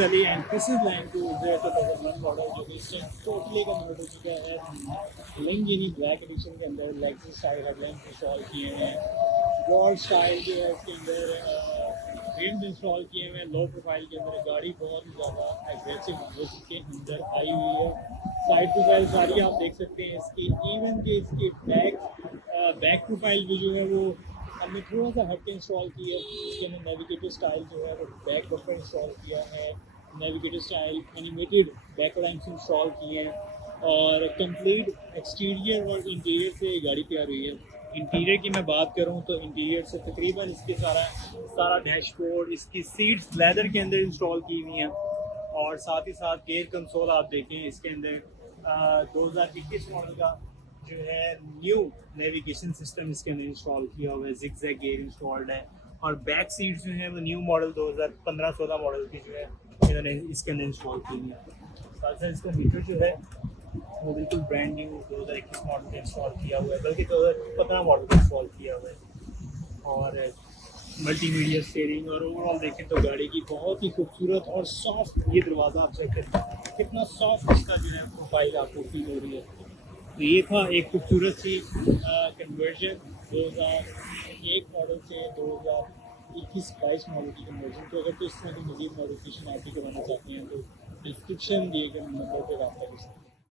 Valley and this is Land Cruiser 2001 model जो कि इस टाइम टोटली कन्वर्ट हो चुका है लेंगिनी ब्लैक एडिशन के अंदर। लेग्स स्टाइल हेडलैम्प इंस्टॉल किए हैं, वॉल स्टाइल जो है इसके अंदर रिम्स इंस्टॉल किए हुए हैं। लो प्रोफाइल के अंदर गाड़ी बहुत ही ज़्यादा एग्रेसिव लुक के अंदर आई हुई है। साइड प्रोफाइल सारी आप देख सकते हैं इसकी, इवन के इसकी बैक प्रोफाइल भी जो है वो हमने थोड़ा सा हट के इंस्टॉल की है। इसके अंदर नेविगेटर स्टाइल जो है वो बैक बम्पर इंस्टॉल किया है, navigator style animated back lamps install किए हैं और कंप्लीट एक्सटीरियर और इंटीरियर से गाड़ी तैयार हुई है। इंटीरियर की मैं बात करूं तो इंटीरियर से तकरीबन इसके सारा डैशबोर्ड, इसकी सीट्स लेदर के अंदर इंस्टॉल की हुई हैं और साथ ही साथ गेयर कंसोल आप देखें इसके अंदर 2021 मॉडल का जो है न्यू नेविगेशन सिस्टम इसके अंदर इंस्टॉल किया हुआ है, जिगजैग गेयर इंस्टॉल्ड है और बैक सीट जो है वो न्यू मॉडल 2015-16 मॉडल की जो है इन्होंने इसके अंदर इंस्टॉल की हुई है। साथ साथ इसका मीटर जो है वो बिल्कुल ब्रांड न्यू 2021 मॉडल का इंस्टॉल किया हुआ है, बल्कि 2015 मॉडल का इंस्टॉल किया हुआ है। और मल्टीमीडिया स्टीयरिंग और ओवरऑल देखें तो गाड़ी की बहुत ही खूबसूरत और सॉफ्ट, ये दरवाज़ा आप चेक करें कितना सॉफ्ट इसका जो है प्रोफाइल आपको फील हो रही है। तो ये था एक खूबसूरत सी कन्वर्जन 2001 मॉडल से 2021-22 मॉडल की कन्वर्जन। तो अगर तो इस तरह की मज़ीद मॉडिफिकेशन आप भी करवाना चाहते हैं तो डिस्क्रिप्शन दिए गए नंबर पर रब्ता कर सकते हैं।